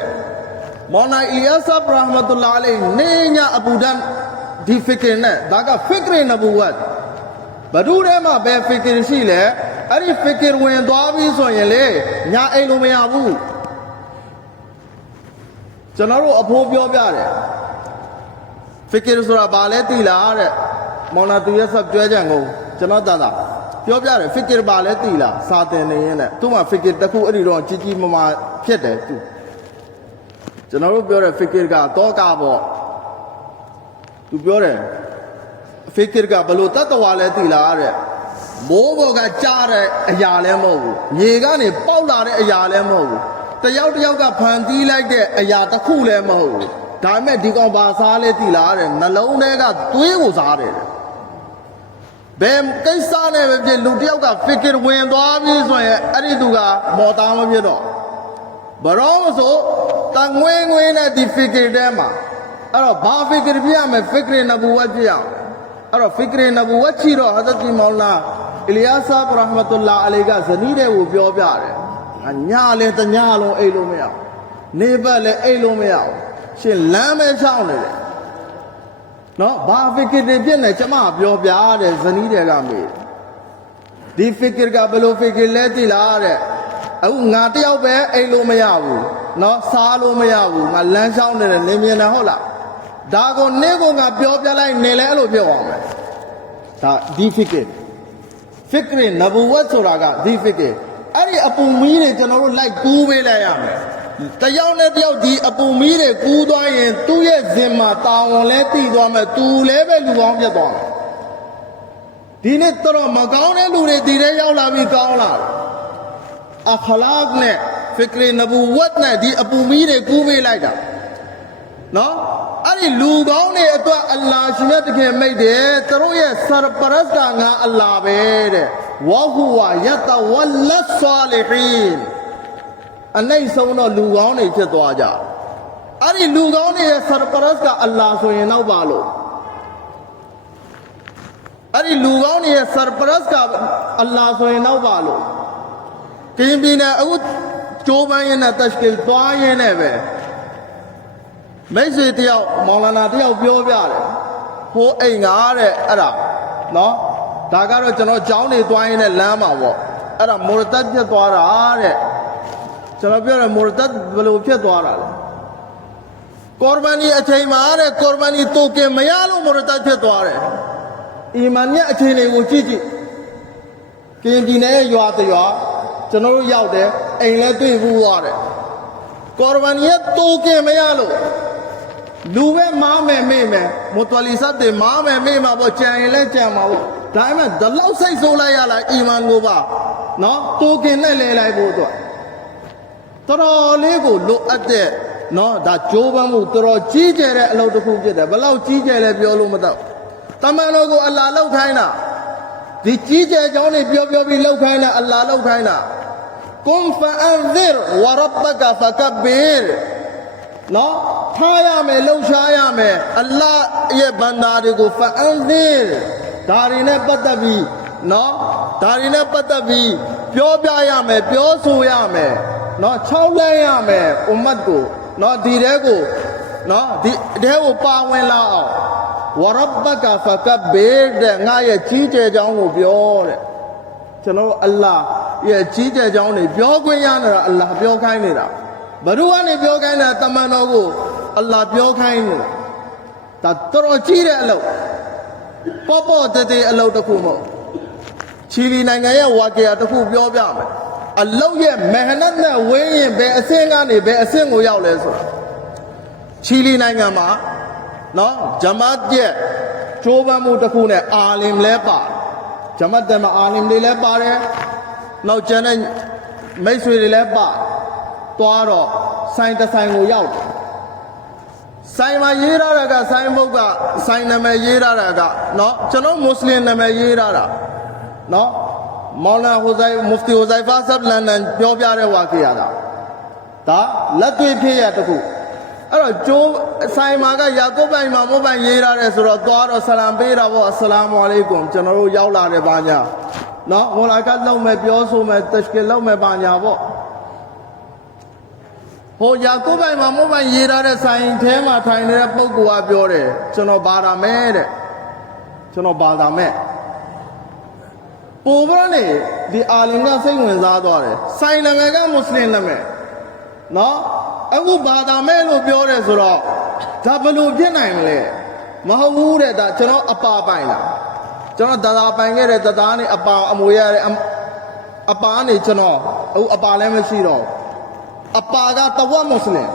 မော်နာအီလီယာဆပ်ရာဟ်မတ်တူလာအလိုင်နေညာအပူဓာတ်ဒီဖီကရနဲ့ဒါကဖီကရနဘူဝတ်ဘဒူထဲမှာပဲဖီကရရှိလဲအဲ့ဒီဖီကရဝင်သွားပြီဆိုရင်လေညာအိမ်လို့မရဘူးကျွန်တော်တို့အဖိုးပြောပြတယ်ဖီကရဆိုတာဘာလဲသိလားတဲ့မော်နာတူရဲ့ဆက်ကြွဲကြံကုန်ကျွန်တော်သာပြောပြတယ်ဖီကရဘာလဲသိလားစာတင်နေရင်တဲ့သူ့မှာဖီကရတစ်ခုအဲ့ဒီတော့ကြီးကြီးမားမားဖြစ်တယ်သူကျွန်တော်တို့ပြောတဲ့ဖီကရကတော့ကပေါ့သူပြောတယ်ဖီကရကဘလို့တတ်တော်လဲသိလားတဲ့မိုးပေါ်ကကြားတဲ့အရာလည်းမဟုတ်ဘူးမြေကနေပေါက်လာတဲ့အရာလည်းမဟုတ်ဘူးတယောက်တယောက်ကဖန်တီးလိုက်တဲ့အရာတစ်ခုလည်းမဟုတ်ဘူးဒါပေမဲ့ဒီကောင်ဘာစားလဲသိလားတဲ့နှလုံးထဲကသွေးကိုစားတယ်ဘယ်ကိစ္စနဲ့ပဲဖြစ်လူတယောက်ကဖီကရဝင်သွားပြီဆိုရင်အဲ့ဒီသူကမော်သားမဖြစ်တော့ဘရောမဆိုတငွေငွေနဲ့ဒီဖီကရထဲမှာအဲ့တော့ဘာဖီကရပြရမယ်ဖီကရနဘူဝတ်ပြရအောင်အဲ့တော့ဖီကရနဘူဝတ်ချီတော့ဟာဇတ်ဒီမောလာအီလီယာဆပ်ရာဟ်မတ်တူလာအလိုင်ကဇနီးတွေကိုပြောပြတယ်ညလည်းတညလုံးအိတ်လို့မရအောင်နေပတ်လည်းအိတ်လို့မရအောင်ရှင်လမ်းပဲချောင်းနေတယ်နော်ဘာဖီကရတွေပြည့်နေကျမပြောပြတဲ့ဇနီးတွေကမေးဒီဖီကရကဘယ်လိုဖီကရလဲသိလားတဲ့အခုငါတယောက်ပဲအိတ်လို့မရဘူးနော်စားလို့မရဘူးငါလမ်းချောင်းနေတယ်နေမြင်တယ်ဟုတ်လားဒါကိုနေကိုငါပြောပြလိုက်နေလဲအဲ့လိုပြောအောင်မယ်ဒါဒီဖီကရနဘူဝတ်ဆိုတာကဒီဖီကရအဲ့ဒီအပူမီးတွေကျွန်တော်တို့လိုက်ကူးပေးလိုက်ရမယ်တယောက်နဲ့တယောက်ဒီအပူမီးတွေကူးသွားရင်သူ့ရဲ့ဇင်မှာတာဝန်လဲတည်သွားမယ်သူလည်းပဲလူကောင်းဖြစ်သွားမယ်ဒီနေ့တော့မကောင်းတဲ့လူတွေဒီထဲရောက်လာပြီးကောင်းလာတယ်အခလာကနဲ့ဖီကရနဘူဝတ်နဲ့ဒီအပူမီးတွေကူးပေးလိုက်တာနော်အဲ့ဒီလူကောင်းတွေအတွက်အလ္လာဟ်ရှင်ရဲ့တကယ်မိတ်တယ်သူတို့ရဲ့ဆာပရတ်တာငါအလ္လာဟ်ပဲတဲ့ဝဟူဝါယတဝလတ်ဆာလီဟင်အနိုင်ဆုံးတော့လူကောင်းတွေဖြစ်သွားကြအဲ့ဒီလူကောင်းတွေရဲ့ဆာပရတ်ကအလ္လာဟ်ဆိုရင်တော့ပါလို့အဲ့ဒီလူကောင်းတွေရဲ့ဆာပရတ်ကအလ္လာဟ်ဆိုရင်တော့ပါလို့ကင်းပြည်နယ်အခုကျိုးပန်းရင်နဲ့တရှ်ကီလ်သွားရင်နဲ့ပဲမိတ်ဆွေတယောက်မောင်လာနာတယောက်ပြောပြတယ်ဟိုအိမ်ကတဲ့အဲ့ဒါနော်ဒါကတော့ကျွန်တော်ကျောင်းနေသွားရင်လည်းလမ်းမှာပေါ့အဲ့ဒါမော်ရတတ်ဖြစ်သွားတာတဲ့ကျွန်တော်ပြောတယ်မော်ရတတ်ဘယ်လိုဖြစ်သွားတာလဲကော်ဘာနီအချိန်မှာတဲ့ကော်ဘာနီတိုကင်မရလို့မော်ရတတ်ဖြစ်သွားတယ်အီမန်ရဲ့အချိန်တွေကိုကြည့်ကြည့်ကင်းပြည်နယ်ရွာတရွာကျွန်တော်တို့ရောက်တယ်အိမ်လည်းတွေ့ဘူးသွားတယ်ကော်ဘာနီရဲ့တိုကင်မရလို့လူပဲမားမယ်မေ့မယ်မွတ်ဝလီဆတ်တွေမားမယ်မေ့မှာပေါ့ကြံရင်လည်းကြံမှာပေါ့ဒါပေမဲ့ဒီလောက်စိတ်ဆိုးလိုက်ရလားအီမန်ကိုပါနော်တိုကင်နဲ့လဲလိုက်ဖို့အတွက်တော်တော်လေးကိုလိုအပ်တဲ့နော်ဒါကြိုးပမ်းမှုတော်တော်ကြီးကျယ်တဲ့အလုပ်တစ်ခုဖြစ်တယ်ဘယ်လောက်ကြီးကျယ်လဲပြောလို့မတော့တမန်တော်ကိုအလ္လာဟ်လောက်ခိုင်းတာဒီကြီးကျယ်ကြောင်းတွေပြောပြီးလောက်ခိုင်းတာအလ္လာဟ်လောက်ခိုင်းတာကွန်ဖာအန်ဇီရ်ဝရဘကဖကဘီရ်နော်ထားရမယ်လှုပ်ရှားရမယ်အလ္လာဟ်ရဲ့ဘန္တာတွေကိုဖအန်ဇီရ်ဒါတွေနဲ့ပတ်သက်ပြီးနော်ဒါတွေနဲ့ပတ်သက်ပြီးပြောပြရမယ်ပြောဆိုရမယ်နော်၆လမ်းရမယ်အွမ်မတ်ကိုနော်ဒီတဲကိုဖ နော်ဒီတဲကိုပါဝင်လာအောင်ဝရဘကဖကဘေတဲ့ငါရဲ့ကြီးကျယ်ကြောင်းကိုပြောတဲ့ကျွန်တော်အလ္လာဟ်ရဲ့ကြီးကျယ်ကြောင်းတွေပြောခွင့်ရနေတာအလ္လာဟ်ပြောခိုင်းနေတာဘယ်သူကနေပြောခိုင်းတာတမန်တော်ကိုအလ္လာဟ်ပြောခိုင်းနေတာဒါတော်ကြီးတဲ့အလုပ်ပေါ့တဲတဲအလုပ်တစ်ခုမဟုတ်ချီလီနိုင်ငံရဲ့ဝါကီယာတစ်ခုပြောပြမယ်အလုပ်ရဲ့မဟနတ်နဲ့ဝင်းရင်ဘယ်အဆင့်ကနေဘယ်အဆင့်ကိုရောက်လဲဆိုတာချီလီနိုင်ငံမှာနော်ဂျမတ်ရဲ့ကျိုးပန်းမှုတစ်ခုနဲ့အာလင်လဲပါဂျမတ်တဲ့မှာအာလင်တွေလည်းပါတယ်နောက်ကျန်တဲ့မိတ်ဆွေတွေလည်းပါသွားတော့ဆိုင်တစ်ဆိုင်ကိုရောက်တယ်ဆိုင်မှာရေးရတာကဆိုင်ဘုတ်ကဆိုင်နာမည်ရေးရတာကနော်ကျွန်တော်မွတ်စလင်နာမည်ရေးရတာနော်မောင်လာဟိုဇိုင်မူဖတီဟိုဇိုင်ဖာဆပ်လန်နန်ပြောပြတဲ့ဝါကိယာဒါလက်တွေ့ဖြစ်ရတခုအဲ့တော့ကျိုးဆိုင်မှာကယာကုပ်ပိုင်မှာမို့ပိုင်ရေးရတယ်ဆိုတော့သွားတော့ဆလမ်ပေးတာပေါ့အစ္စလာမ်အလိုင်ကွမ်ကျွန်တော်တို့ရောက်လာတယ်ပါညာနော်ဟိုလာကလုံးမဲ့ပြောဆိုမဲ့တရှ်ကီလုံးမဲ့ပါညာပေါ့ဟိုယာကုပ်ပိုင်မှာမို့ပိုင်ရေးရတဲ့ဆိုင်ထဲမှာထိုင်နေတဲ့ပုဂ္ဂိုလ်ကပြောတယ်ကျွန်တော်ဘာသာမဲ့တဲ့ကျွန်တော်ဘာသာမဲ့ပိုဘရနေဒီအာလင်ကစိတ်ဝင်စားသွားတယ်ဆိုင်နာမည်ကမွတ်စလင်နာမည်နော်အခုဘာသာမဲ့လို့ပြောတယ်ဆိုတော့ဒါဘယ်လိုဖြစ်နိုင်မလဲမဟုတ်ဘူးတဲ့ဒါကျွန်တော်အပါပိုင်လားကျွန်တော်ဒါပိုင်ခဲ့တဲ့ဒါနဲ့အပါအမွေရတဲ့အပါနေကျွန်တော်အခုအပါလည်းမရှိတော့အပါကတဝက်မွတ်စလင်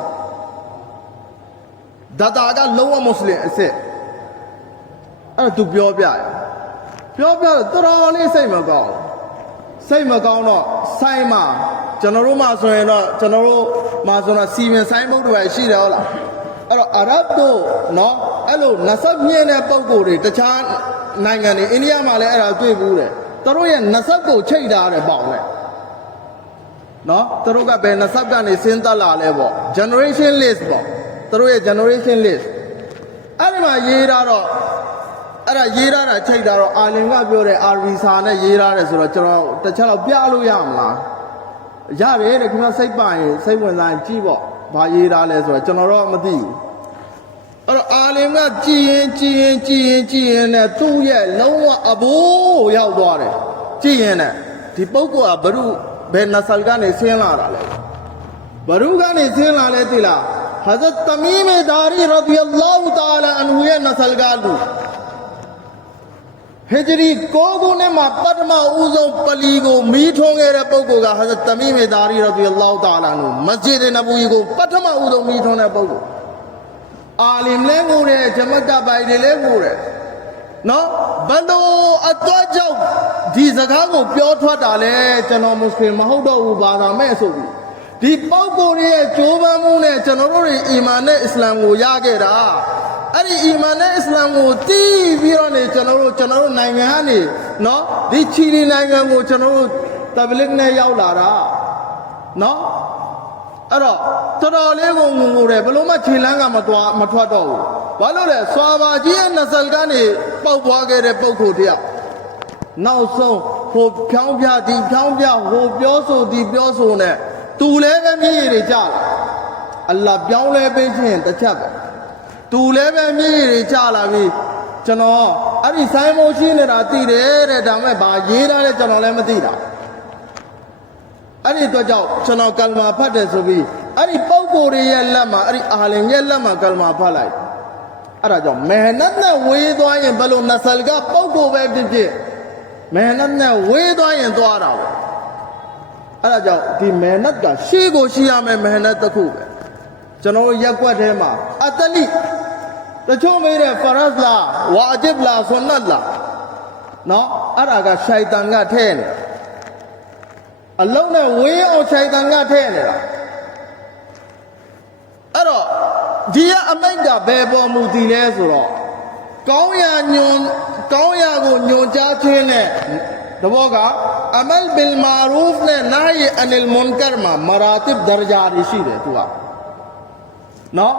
ဒါကလုံးဝမွတ်စလင်အစ်စ်အဲ့ဒါသူပြောပြတယ်ပြောတော့တော်လေးစိတ်မကောင်းတော့ဆိုင်မှာကျွန်တော်တို့မှဆိုရင်တော့ကျွန်တော်တို့မှဆိုတော့စီမင်ဆိုင်ဘုတ်တွေရှိတယ်ဟုတ်လားအဲ့တော့အာရဗ်တို့နော်အဲ့လိုနဆပ်မြင့်တဲ့ပုံကိုယ်တွေတခြားနိုင်ငံတွေအိန္ဒိယမှာလည်းအဲ့ဒါတွေ့ဘူးတယ်သူတို့ရဲ့နဆပ်ကိုချိတ်ထားတယ်ပေါ့လေနော်သူတို့ကဘယ်နဆပ်ကနေစဉ်းသက်လာလဲပေါ့ generation list ပေါ့သူတို့ရဲ့ generation list အဲ့ဒီမှာရေးထားတော့အဲ့ဒါရေးထားတာချိတ်တာတော့အာလင်ကပြောတဲ့အာရီစာနဲ့ရေးထားတယ်ဆိုတော့ကျွန်တော်တစ်ချက်တော့ပြလို့ရမလားရတယ်တဲ့ခင်ဗျစိတ်ပါရင်စိတ်ဝင်စားရင်ကြည့်ပေါ့ဘာရေးထားလဲဆိုတော့ကျွန်တော်တော့မသိဘူးအဲ့တော့အာလင်ကကြည်ရင်နဲ့သူ့ရဲ့လုံးဝအဘိုးရောက်သွားတယ်ကြည်ရင်နဲ့ဒီပုဂ္ဂိုလ်ကဘယ်နဆလ်ကနေဆင်းလာတာလဲဘရုကနေဆင်းလာလဲသိလားဟဇရတ်တမီမဒါရီရဒီအလ္လာဟူတာလာအန်ဟူရဲ့နဆလ်ကလူဟိဂျရီကိုခုနဲ့မှာပထမဦးဆုံးပလီကိုမီးထွန်းခဲ့တဲ့ပုဂ္ဂိုလ်ကဟဇရတ်တမီမဒါရီရဒီအလ္လာဟူတာလာနူမစဂျစ်နဘူယီကိုပထမဦးဆုံးမီးထွန်းတဲ့ပုဂ္ဂိုလ်အာလင်လည်းငိုတယ်ဂျမတ်တပိုင်တွေလည်းငိုတယ်နော်ဘယ်လိုအတွက်ကြောင့်ဒီစကားကိုပြောထွက်တာလဲကျွန်တော်မွတ်စလင်မဟုတ်တော့ဘူးဘာသာမဲ့ဆိုပြီးဒီပုဂ္ဂိုလ်ရဲ့ကြိုးပမ်းမှုနဲ့ကျွန်တော်တို့တွေအီမန်နဲ့အစ္စလာမ်ကိုရခဲ့တာအဲ့ဒီအီမန်နဲ့အစ္စလာမ်ကိုတည်ပြီးတော့နေကျွန်တော်တို့နိုင်ငံကနေနော်ဒီချီလီနိုင်ငံကိုကျွန်တော်တို့တဘလစ်နဲ့ရောက်လာတာနော်အဲ့တော့တော်တော်လေးကိုငုံတယ်ဘလို့မှခြေလန်းကမထွက်တော့ဘူးဘာလို့လဲစွာဘာကြီးရဲ့နဆလ်ကနေပေါက်သွားခဲ့တဲ့ပုဂ္ဂိုလ်တယောက်နောက်ဆုံးဟိုဖြောင်းပြဒီဖြောင်းပြဟိုပြောဆိုဒီပြောဆိုနဲ့သူလည်းပဲမြေကြီးတွေကြလာအလ္လာဟ်ပြောင်းလဲပေးခြင်းတစ်ချက်ပဲသူလည်းပဲမြေကြီးတွေကြလာပြီကျွန်တော်အဲ့ဒီဆိုင်မိုးရှင်းနေတာသိတယ်တဲ့ဒါမဲ့ဘာရေးထားလဲကျွန်တော်လည်းမသိတာအဲ့ဒီအတွက်ကြောင့်ကျွန်တော်ကလမာဖတ်တယ်ဆိုပြီးအဲ့ဒီပုဂ္ဂိုလ်ရဲ့လက်မှာအဲ့ဒီအာလင်ရဲ့လက်မှာကလမာဖတ်လိုက်အဲ့ဒါကြောင့်မဟနတ်နဲ့ဝေးသွားရင်ဘယ်လိုနဆလ်ကပုဂ္ဂိုလ်ပဲဖြစ်မဟနတ်နဲ့ဝေးသွားရင်သွားတာပဲအဲ့ဒါကြောင့်ဒီမဟနတ်ကရှေ့ကိုရှိရမယ်မဟနတ်တစ်ခုပဲကျွန်တော်ရက်ွက်ထဲမှာအတလိတချို့မေးတဲ့ဖရတ်လားဝါဂျစ်လားဆွန်နတ်လားနော်အဲ့ဒါကရှိုင်တန်ကထဲနေအလုံးနဲ့ဝေးအောင်ရှိုင်တန်ကထဲနေတာအဲ့တော့ဒီအမိတ်ကဘယ်ပေါ်မူတည်လဲဆိုတော့ကောင်းရာကိုညွန်ကြားခြင်းနဲ့တဘောကအမလ်ဘီလ်မာရူဖ်နဲ့နာဟီအန်လ်မွန်ကာမှာမရာတစ်ဒရဂျာတွေရှိတယ်သူကနော်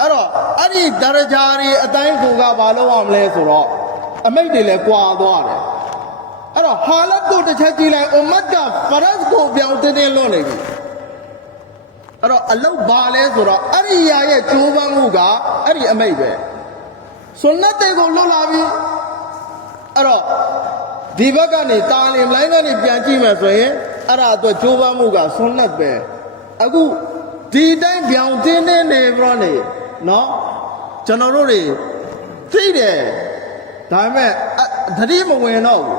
အဲ့တော့အဲ့ဒီဒရဂျာတွေအတိုင်းကိုကဘာလုပ်အောင်လဲဆိုတော့အမိတ်တွေလည်းကွာသွားတယ်အဲ့တော့ဟာလတ်ကိုတစ်ချက်ကြည့်လိုက်အွမ်မတ်ကဖရတ်ကိုပြောင်းတင်းလွတ်နေပြီ အဲ့တော့အလုတ်ဘာလဲဆိုတော့အဲ့ဒီရာရဲ့ကျိုးပန်းမှုကအဲ့ဒီအမိတ်ပဲဆွန်နတ်တွေကိုလွတ်လာပြီအဲ့တော့ဒီဘက်ကနေတာလင်လိုင်းကနေပြန်ကြည့်မယ်ဆိုရင်အဲ့ဒါအတွက်ကျိုးပန်းမှုကဆွန်နတ်ပဲအခုဒီတိုင်းပြောင်းတင်းနေပြီးတော့နေနော်ကျွန်တော်တို့တွေသိတယ်ဒါပေမဲ့တတိမဝင်တော့ဘူး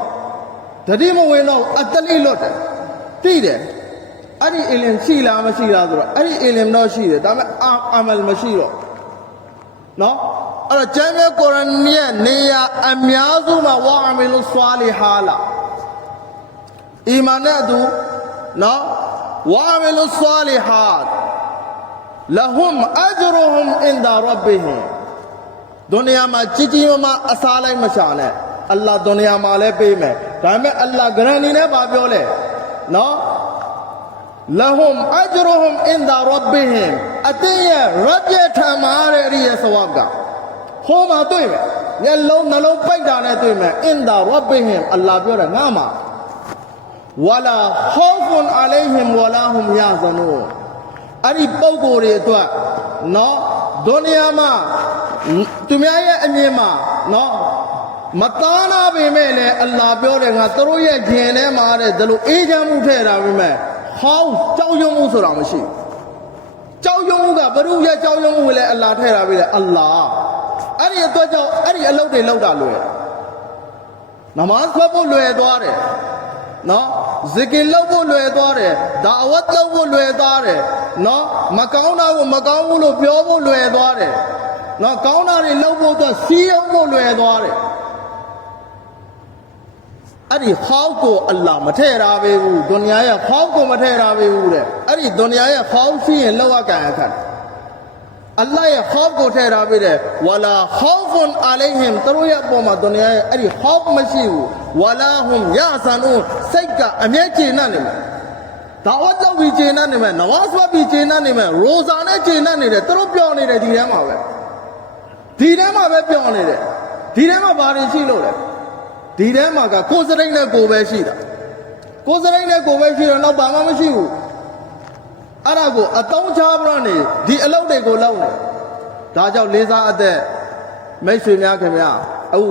တတိမဝင်တော့အတလိလွတ်တယ်သိတယ်အဲ့ဒီအလင်ရှိလားမရှိလားဆိုတော့အဲ့ဒီအလင်တော့ရှိတယ်ဒါပေမဲ့အာမလ်မရှိတော့နော်အဲ့တော့ကျမ်းမြတ်ကုရ်အာန်ရဲ့နေရာအများစုမှာဝါအမီလုဆွာလီဟာလာအီမာန်နဲ့အတူနော်ဝါအမီလုဆွာလီဟာလဟွမ်အဂျရဟွမ်အင်ဒါရဘ်ဘီဟင်ဒုနီယာမှာကြီးကြီးမားမားအစားလိုက်မရှာနဲ့အလ္လာဟ်ဒုနီယာမှာလည်းပေးမယ်ဒါပေမဲ့အလ္လာဟ်ဂရန်တီနဲ့ပါပြောလဲနော်လဟွမ်အဂျရဟွမ်အင်ဒါရဘ်ဘီဟင်အတင်းရဲ့ရဘ်ရဲ့ထံမှာတဲ့အဲ့ဒီရဲ့ဆဝပ်ကဟိုမှာတွေ့မယ်မျက်လုံးနှလုံးပိတ်တာနဲ့တွေ့မယ်အင်ဒါရဘ်ဘီဟင်အလ္လာဟ်ပြောတယ်ငါမှာဝလာခေါဖွန်အလိုင်ဟင်ဝလာဟွမ်ယာဇနူအဲ့ဒီပုံကိုယ်တွေအတွက်နော်ဒုနီယာမှာသူများရဲ့အမြင်မှာနော်မသားနာပေမဲ့လည်းအလ္လာဟ်ပြောတယ်ငါတို့ရဲ့ဂျင်ထဲမှာတဲ့ဒါလိုအေးချမ်းမှုထည့်တာပေမဲ့ဟောင်းကြောက်ရွံ့မှုဆိုတာမရှိကြောက်ရွံ့မှုကဘုရုရဲ့ကြောက်ရွံ့မှုကိုလည်းအလ္လာဟ်ထည့်တာပဲလေအလ္လာဟ်အဲ့ဒီအတွက်ကြောင့်အဲ့ဒီအလုပ်တွေလုပ်တာလွယ်နမတ်ဖတ်ဖို့လွယ်သွားတယ်နော်ဇီကင်လုပ်ဖို့လွယ်သွားတယ်ဒါအဝတ်လုပ်ဖို့လွယ်သွားတယ်နော်မကောင်းတာကိုမကောင်းဘူးလို့ပြောဖို့လွယ်သွားတယ်နော်ကောင်းတာတွေလုပ်ဖို့အတွက်စီးအောင်ဖို့လွယ်သွားတယ်အဲ့ဒီဟောက်ကိုအလ္လာဟ်မထည့်ထားပေးဘူးဒုနီယာရဲ့ဟောက်ကိုမထည့်ထားပေးဘူးတဲ့အဲ့ဒီဒုနီယာရဲ့ဟောက်ရှိရင်လောက်အကန်အခတ်အလ္လာဟ်ရဲ့ဟောက်ကိုထည့်ထားပေးတယ်ဝလာခေါဖွန်အလိုင်ဟင်တို့ရဲ့အပေါ်မှာဒုနီယာရဲ့အဲ့ဒီဟောက်မရှိဘူးဝလာဟွမ်ယာဆန်ဦးစိတ်ကအမြဲကျေနပ်နေမယ်ဒါဝတ်လုပ်ပြီးကျေနပ်နေမယ်နဝတ်ဆွတ်ပြီးကျေနပ်နေမယ်ရိုဇာနဲ့ကျေနပ်နေတယ်တို့ပြောနေတယ်ဒီထဲမှာပဲဒီထဲမှာပဲပြောနေတယ်ဒီထဲမှာဘာတွေရှိလို့လဲဒီထဲမှာကကိုယ်စရိတ်နဲ့ကိုယ်ပဲရှိတာကိုယ်စရိတ်နဲ့ကိုယ်ပဲရှိတော့နောက်ဘာမှမရှိဘူးအဲ့ဒါကိုအတုံးချပြီးတော့နေဒီအလုပ်တွေကိုလုပ်နေဒါကြောင့်လေးစားအသက်မိတ်ဆွေများခင်ဗျာအခု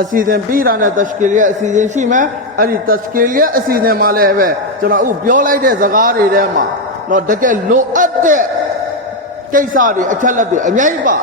အစီအစဉ်ပြီးတာနဲ့တရှကီလ်ရဲ့အစီအစဉ်ရှိမယ်အဲ့ဒီတရှကီလ်ရဲ့အစီအစဉ်မှာလည်းပဲကျွန်တော်အခုပြောလိုက်တဲ့စကားတွေထဲမှာတော့တကယ်လိုအပ်တဲ့ကိစ္စတွေအချက်လက်တွေအများကြီးပါ